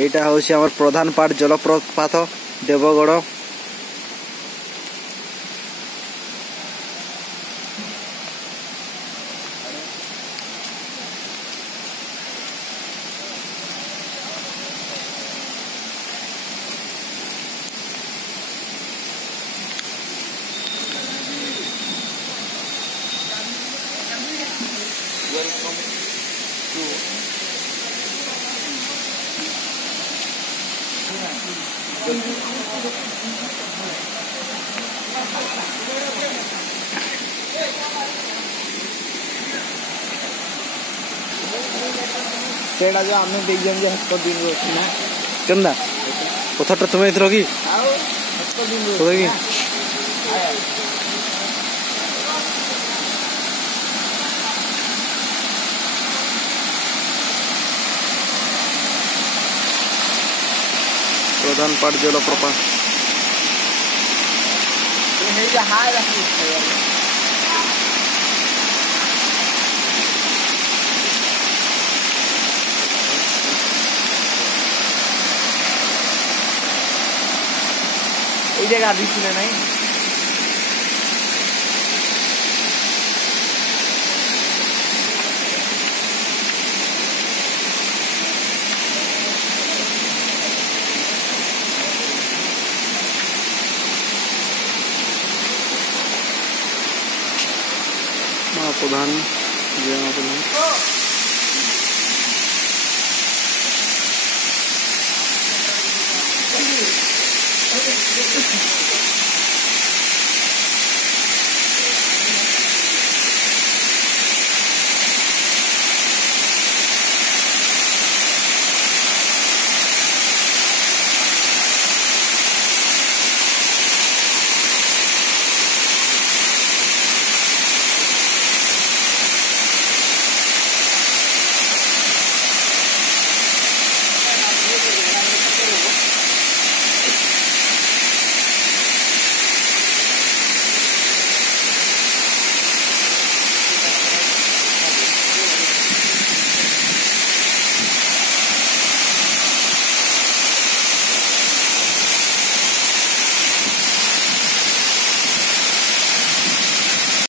এইটা হচ্ছে আমার প্রধান পাট জলপ্রপাত দেবগড়। सेटा जो आम देखिए जे हस्त दिन ना केनदा पथरटा तुम एथरो कि तो कि प्रधान पाट जलप्रपात जगह दिखने नहीं प्रधान